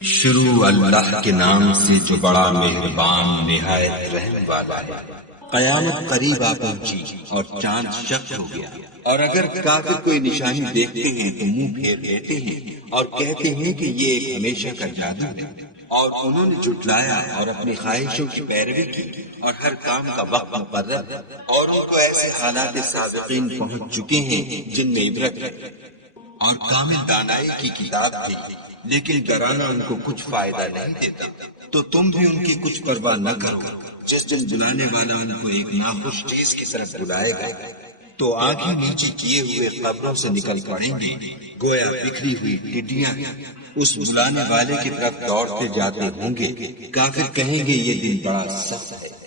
شروع اللہ کے نام سے جو بڑا مہربان نہایت رحم والا ہے۔ قیامت قریب آ پہنچی اور چاند شق ہو گیا، اور اگر کافر کوئی نشانی دیکھتے ہیں تو منہ پھیر لیتے ہیں اور کہتے ہیں کہ یہ ایک ہمیشہ کا جادو ہے، اور انہوں نے جھٹلایا اور اپنی خواہشوں کی پیروی کی، اور ہر کام کا وقت مقرر ہے، اور ان کو ایسے حالات سابقین پہنچ چکے ہیں جن میں عبرت ہے، اور کامل دانائی کی کتاب تھی، لیکن ڈرانا ان کو کچھ فائدہ نہیں دیتا۔ تو تم بھی ان کی کچھ پرواہ نہ کرو، جس دن بلانے والا ان کو ایک ناخوش چیز کی طرف بلائے گا تو آنکھیں نیچے کیے ہوئے قبروں سے نکل پڑیں گے، گویا بکھری ہوئی ٹڈیاں اس بلانے والے کی طرف دوڑتے جاتے ہوں گے۔ کافر کہیں گے یہ دن بڑا سخت ہے۔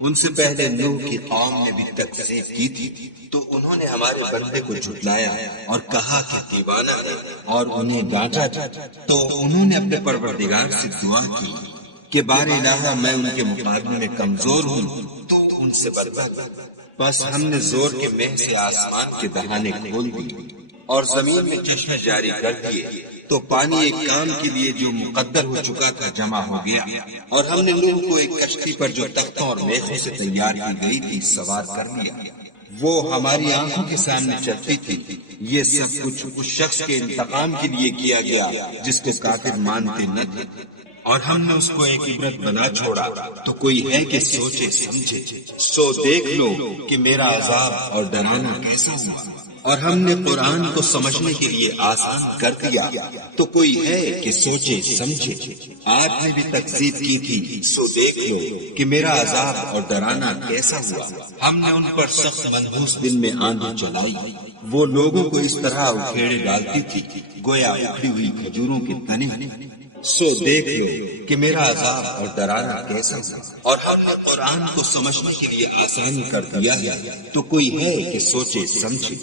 ان سے پہلے نوح کی قوم نے بھی تکذیب کی تھی، تو انہوں نے ہمارے بندے کو جھٹلایا اور کہا کہ دیوانہ ہے، اور انہیں ڈانٹا تھا۔ تو انہوں نے اپنے پروردگار سے دعا کی کہ بار الہ میں ان کے مقابلے میں کمزور ہوں، تو ان سے بدلا۔ بس ہم نے زور کے مہ سے آسمان کے دہانے کھول دیے اور زمین میں چشمے جاری کر دیے، تو پانی ایک کام کے لیے جو مقدر ہو چکا تھا جمع ہو گیا، اور ہم نے نوح کو ایک کشتی پر جو تختوں اور میخوں سے تیار کی گئی تھی سوار کر لیا۔ وہ ہماری آنکھوں کے سامنے چلتی تھی۔ یہ سب کچھ اس شخص کے انتقام کے لیے کیا گیا جس کو کافر مانتے نہ تھے، اور ہم نے اس کو ایک عبرت بنا چھوڑا۔ تو کوئی ہے کہ سوچے سمجھے، سو دیکھ لو کہ میرا عذاب اور ڈرانا کیسا ہوا۔ اور ہم نے قرآن کو سمجھنے کے لیے آسان کر دیا، تو کوئی ہے کہ سوچے سمجھے۔ آپ نے بھی تکذیب کی تھی، سو دیکھ لو کہ میرا عذاب اور ڈرانا کیسا ہوا۔ ہم نے ان پر سخت منحوس دن میں آندھی چلائی، وہ لوگوں کو اس طرح اکھیڑے ڈالتی تھی گویا اکھڑی ہوئی کھجوروں کے تنے۔ سو دیکھ لو کہ میرا عذاب اور ڈرانا کیسا ہوا۔ اور ہم نے قرآن کو سمجھنے کے لیے آسان کر دیا ہے، تو کوئی ہے کہ سوچے سمجھے۔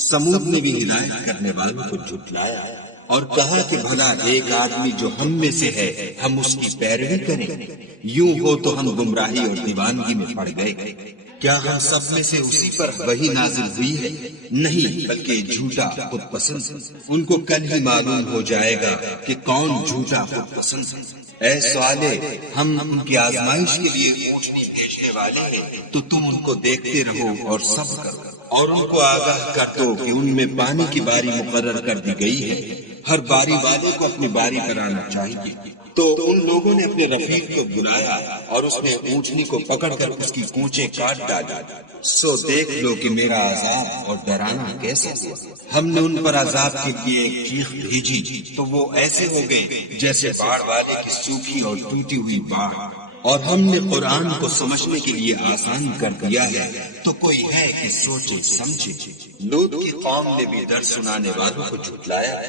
سمود نے بھی ہدایت کرنے والوں کو جھٹلایا اور کہا کہ بھلا ایک آدمی جو ہم میں سے ہے ہم اس کی پیروی کریں؟ یوں ہو تو ہم گمراہی اور دیوانگی میں پڑ گئے۔ کیا ہم سب میں سے اسی پر وحی نازل ہوئی ہے؟ نہیں، بلکہ جھوٹا خود پسند۔ ان کو کل ہی معلوم ہو جائے گا کہ کون جھوٹا خود پسند۔ اے صالح، ہم ان کی آزمائش کے لیے اونٹنی بھیجنے والے ہیں، تو تم ان کو دیکھتے رہو اور صبر کرو، اور ان کو آگاہ کر دو کہ ان میں پانی کی باری مقرر کر دی گئی ہے، ہر باری والے کو اپنی باری پر آنا چاہیے۔ تو ان لوگوں نے اپنے رفیق کو بلایا اور اس نے اونٹنی کو پکڑ کر اس کی کونچیں کاٹ ڈالی۔ سو دیکھ لو کہ میرا عذاب اور ڈرانا کیسا ہوا۔ ہم نے ان پر عذاب کے لیے ایک چیخ بھیجی، تو وہ ایسے ہو گئے جیسے باڑ والے کی سوکھی اور ٹوٹی ہوئی باڑ۔ اور ہم نے قرآن کو سمجھنے کے لیے آسان کر دیا ہے، تو کوئی ہے کہ سوچے سمجھے۔ لوط کی قوم نے بھی درس سنانے والوں کو جھٹلایا،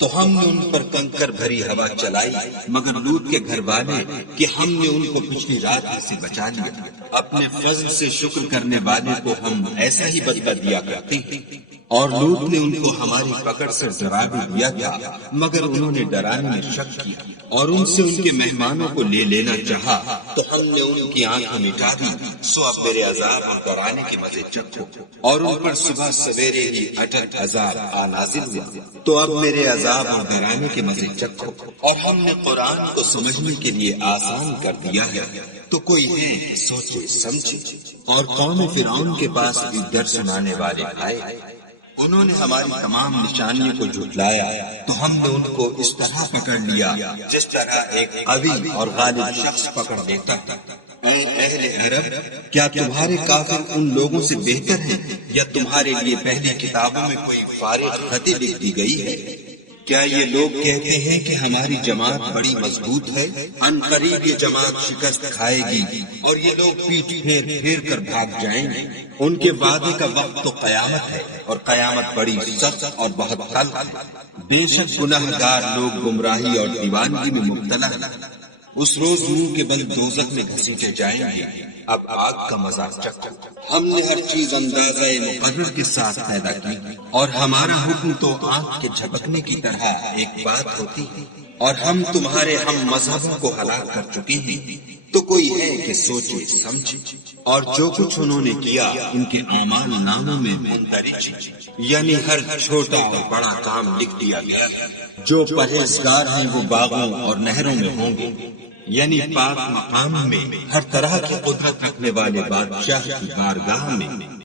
تو ہم نے ان پر کنکر بھری ہوا چلائی، مگر لوط کے گھر والے کہ ہم نے ان کو پچھلی رات ہی سے بچا لیا۔ اپنے فضل سے شکر کرنے والے کو ہم ایسا ہی بدلہ دیا کرتے ہیں۔ اور لوط نے ان کو ہماری پکڑ سے ڈرا بھی دیا تھا، مگر انہوں نے ڈرانے میں شک کیا، اور ان سے ان کے مہمانوں کو لے لینا چاہا، تو ہم نے ان کی آنکھیں مٹا دی۔ سو اب میرے عذاب اور ڈرانے کے مزے چکھو۔ اور ان پر صبح سویرے ہی اٹل عذاب آ نازل ہوا، تو اب میرے عذاب اور ڈرانے کے مزے چکھو۔ اور ہم نے قرآن کو سمجھنے کے لیے آسان کر دیا ہے، تو کوئی ہے کہ سوچے سمجھے۔ اور قوم فرعون کے پاس بھی درس سنانے والے آئے، انہوں نے ہماری تمام نشانیوں کو جھٹلایا، تو ہم نے ان کو اس طرح پکڑ لیا جس طرح ایک قوی اور غالب شخص پکڑ لیتا ہے۔ اے اہل عرب، کیا تمہارے کافر ان لوگوں سے بہتر ہیں، یا تمہارے لیے پہلی کتابوں میں کوئی فارغ خطیں لکھ دی گئی ہے؟ کیا یہ لوگ کہتے ہیں کہ ہماری جماعت بڑی مضبوط ہے؟ ان قریب یہ جماعت شکست کھائے گی اور یہ لوگ پیٹ پھیر پھیر کر بھاگ جائیں گے۔ ان کے وعدے کا وقت تو قیامت ہے، اور قیامت بڑی سخت اور بہت تلخ ہے۔ بے شک گناہ گار لوگ گمراہی اور دیوانگی میں مبتلا ہیں۔ اس روز منہ کے بل دوزخ میں گھسیٹے جائیں گے۔ اب آگ کا مزہ چکھو۔ ہم نے ہر چیز اندازہ مقرر کے ساتھ پیدا کی، اور ہمارا حکم تو آنکھ کے جھپکنے کی طرح ایک بات ہوتی ہے۔ اور ہم تمہارے ہم مذہبوں کو ہلاک کر چکے ہیں، تو کوئی ہے کہ سوچے سمجھے۔ اور جو کچھ انہوں نے کیا ان کے اعمال ناموں میں مندرج، یعنی ہر چھوٹا اور بڑا کام لکھ دیا گیا۔ جو پرہیزگار ہیں وہ باغوں اور نہروں میں ہوں گے، یعنی پاک مقام میں، ہر طرح کی قدرت رکھنے والے بادشاہ کی بارگاہ میں۔